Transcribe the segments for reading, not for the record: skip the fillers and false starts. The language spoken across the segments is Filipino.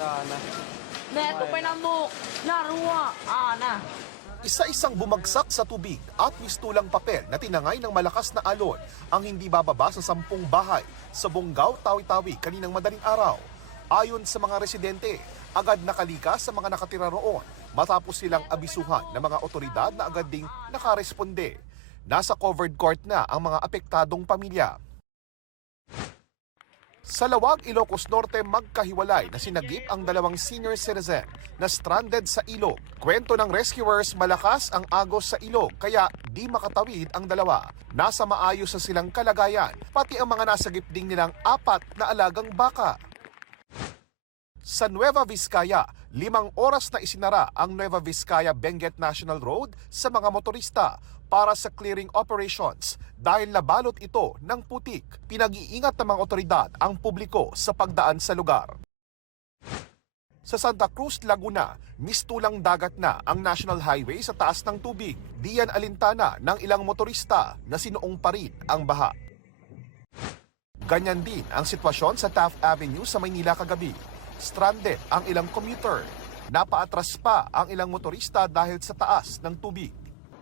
Sana. Neto pinambuk, narua, ana. Isa-isang bumagsak sa tubig at mistulang papel na tinangay ng malakas na alon ang hindi bababa sa 10 bahay sa Bungaw, Tawi-Tawi kaninang madaling araw. Ayon sa mga residente, agad nakalikas sa mga nakatira roon matapos silang abisuhan ng mga otoridad na agad ding nakaresponde. Nasa covered court na ang mga apektadong pamilya. Sa Lawag, Ilocos Norte, magkahiwalay na sinagip ang 2 senior citizen na stranded sa ilog. Kwento ng rescuers, malakas ang agos sa ilog kaya di makatawid ang dalawa. Nasa maayos sa silang kalagayan, pati ang mga nasagip ding nilang 4 na alagang baka. Sa Nueva Vizcaya, 5 oras na isinara ang Nueva Vizcaya-Benguet National Road sa mga motorista para sa clearing operations dahil nabalot ito ng putik. Pinag-iingat ng mga otoridad ang publiko sa pagdaan sa lugar. Sa Santa Cruz, Laguna, mistulang dagat na ang National Highway sa taas ng tubig. Diyan alintana ng ilang motorista na sinuong pa rin ang baha. Ganyan din ang sitwasyon sa Taft Avenue sa Maynila kagabi. Stranded ang ilang commuter. Napaatras pa ang ilang motorista dahil sa taas ng tubig.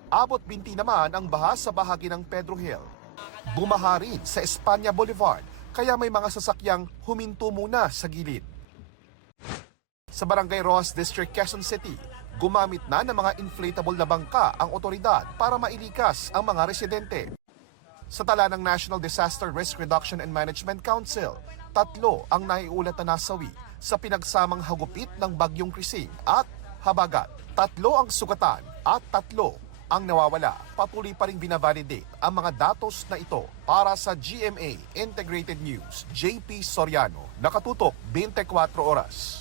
Abot binti naman ang baha sa bahagi ng Pedro Hill. Bumaha rin sa Espanya Boulevard, kaya may mga sasakyang huminto muna sa gilid. Sa Barangay Rojas District, Quezon City, gumamit na ng mga inflatable na bangka ang otoridad para mailikas ang mga residente. Sa tala ng National Disaster Risk Reduction and Management Council, 3 ang naiulat na nasawi sa pinagsamang hagupit ng Bagyong Krising at Habagat. 3 ang sugatan at 3 ang nawawala. Patuloy pa ring binavalidate ang mga datos na ito. Para sa GMA Integrated News, JP Soriano, nakatutok 24 oras.